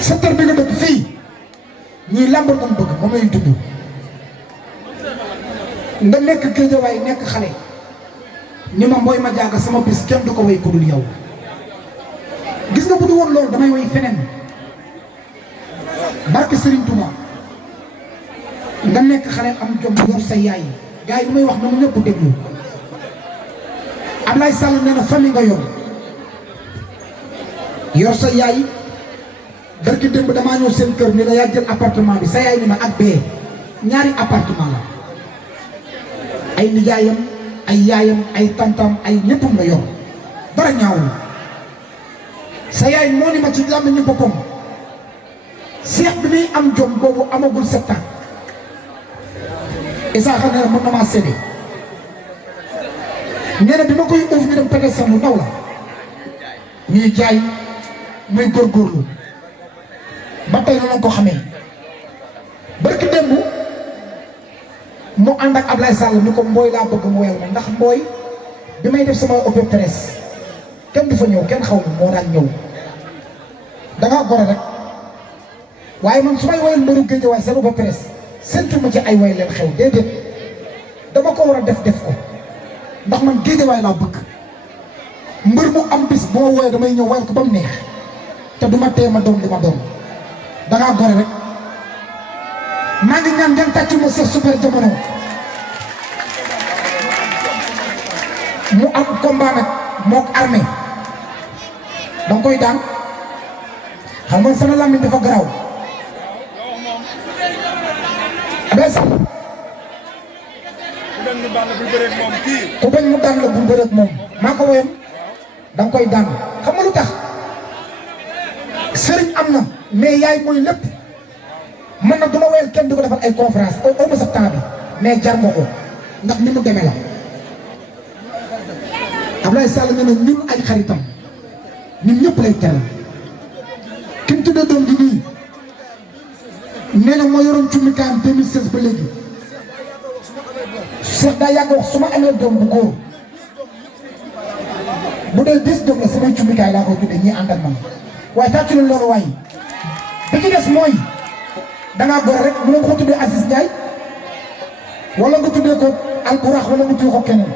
secteur bi nga dëkk fii ñii làmb doon bëgg moom lay dund nga nekk Géejawaay nekk xale ni ma Mboye Madiaga sama bis kenn du ko way ku dul yow gis nga bu du woon loolu damay way feneen barke Serigne Touba nga nekk xale am jom yor sa yaay gars yi lu may wax na mu ñëpp déglu Ablaye Sall nee na famille nga yor sa yaay barki démb damaa ñëw seen kër ni la yaa jël appartement bi sa yaay ni ma ak bee ñaari appartement la ay nijaayam ay yaayam ay tantam ay ñëppam nga yor dara ñaawul sa yaay moo ni ma ci làmmiñu boppam seex bi muy am jom boobu amagul 7 ans Isaaxa nee na mën na maa séddee nee na bi ma koy uuf ñu dem tege sama ndaw la ñuy jaay muy góorgóorlu ba tey la ko xamee barki démb mu ànd ak Ablaye Sall ni ko Mboye laa bëgg mu wéyal ma ndax Mboye bi may def sama open presse kenn du fa ñëw kenn xaw ma moo daan ñëw dangaa gore rek waaye man su may woyal mbëru Géejawaay seen open presse séntu ma ci ay way leen xew déedéet dama ko war a def ko ndax man Géejawaay laa bëgg mbër mu am bis boo woyee damay ñëw wayal ko ba mu neex te du ma tee ma doon li ma doon dangaa gore rek maa ngi ñaan ngeen tàcc ma Cheikh Super Jamono mu am combat nag mook armée danga koy daan xam nga sama làmmiñ dafa garaaw Ablaye Sall ku bañ mu daan la bu bëreeg moom maa ko woyam danga koy daan xam nga lu tax sëriñ am na mais yaay mooy lépp man nag du ma woyal kenn di ko defal ay conférence au ma sa temps bi mais jar nga ko ndax ni mu demee la Ablaye Sall nee na ñun ay xaritam ñun ñëpp lay teral ki mu tuddee doom ji nii nee na moo yoroon cummikaayam 2016 ba léegi Cheikh daa yàgg wax su ma amee doom bu góor bu dee 10 doom la samay cummikaay laa koy tuddee ñii ànd ak man waaye tàccu leen loolu waaye bi ci des mooy dangaa góor rek mu ne nga ko tuddee Aziz Ndiaye wala nga tuddee ko Alburax wala nga tuddee ko keneen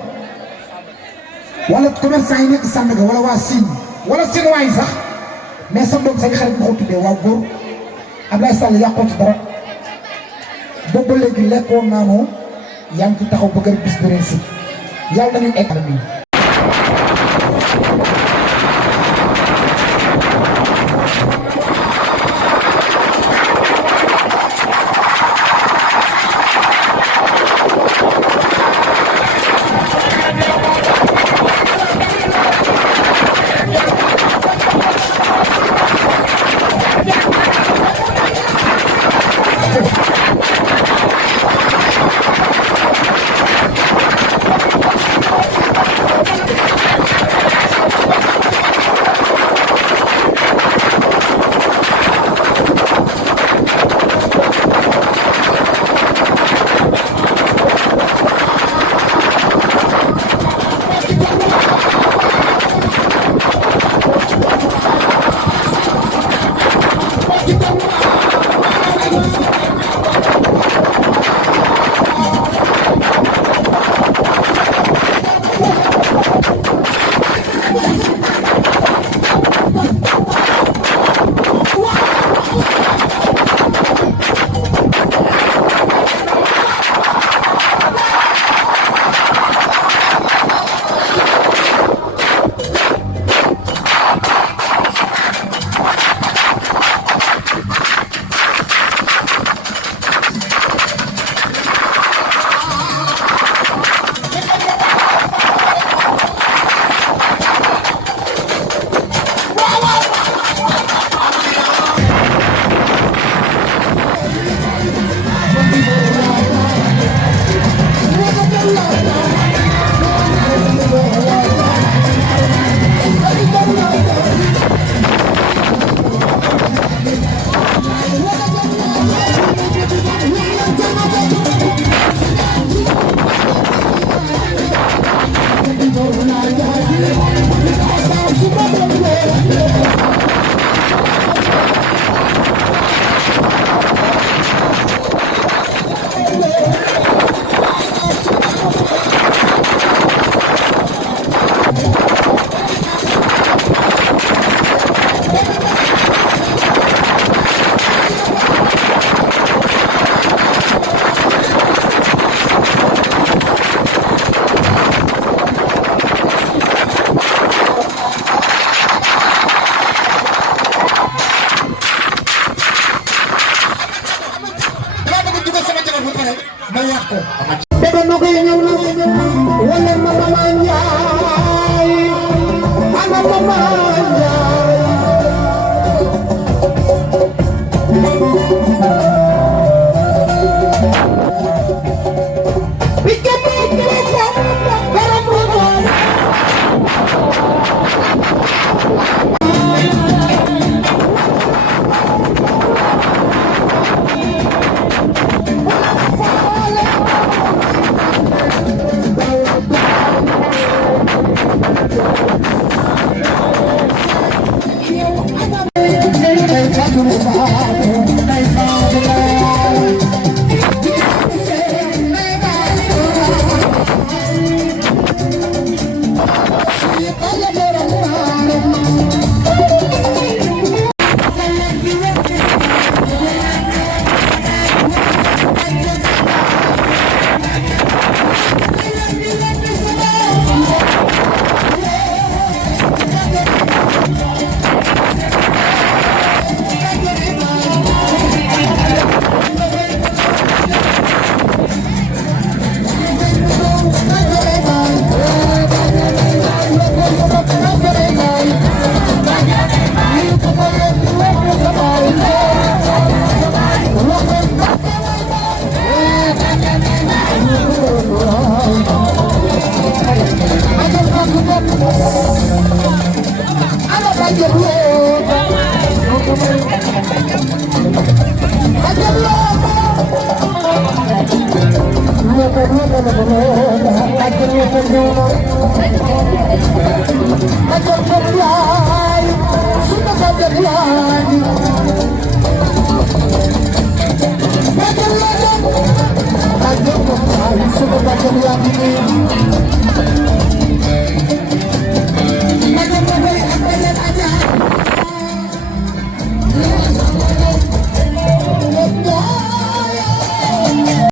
wala commerçant yi nekk Sandaga wala waa Sine wala Sinoa yi sax mais sa doom say xarit nga ko tuddee waaw góor Ablaye Sall yàqoo ci dara boobu ba léegi lekkoon naanoo yaa ngi ci taxaw bëgg a bis beneen si yàlla nañu egg Bébé no koy ñëw na wala ma mama Njaay ana mama Njaay bi jëmee kilifa borom rogoon Sudah